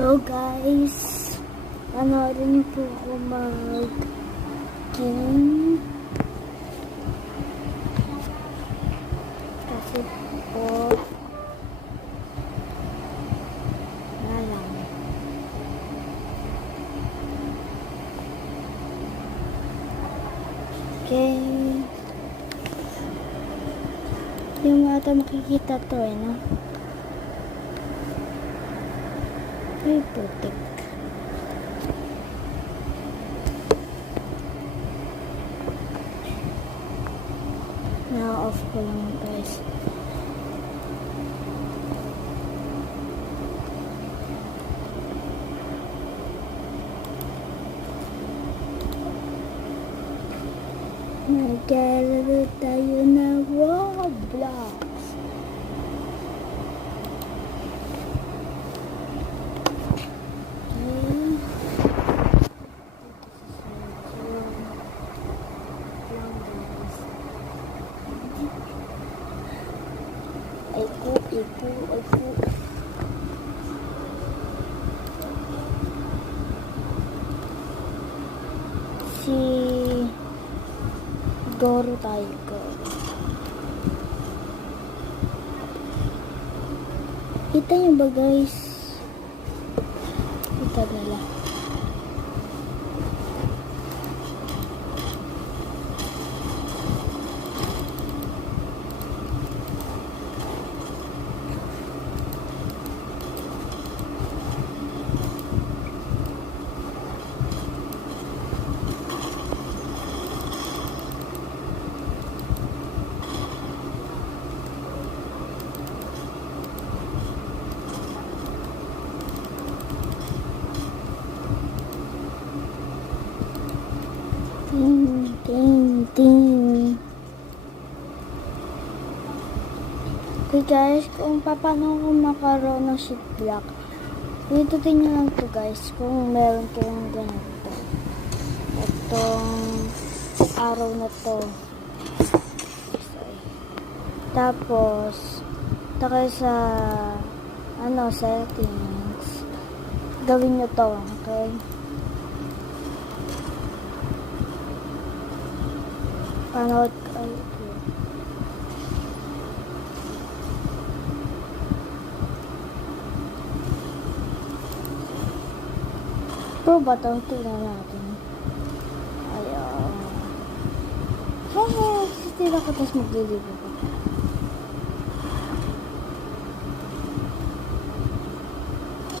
So guys, panoorin niyo po ako mag-game. Kasi po, lang. Okay. Yung ata makikita to no? Ay, putik. Na-off ko lang guys. Naglalaro tayo ng Roblox. Ipo. Si Doro Tiger. Kita nyo ba guys? Kita nila. Ting. Okay guys, kung paano ko makaroon ng sheet block, pindutin nyo lang to guys kung meron kayong ganito. Itong araw na to. Tapos, takay sa settings. Gawin nyo to, okay? Panood kayo. Pro ba ito? Tingnan natin. Ayaw. Hehe, sisitira ko tapos magliligo ko.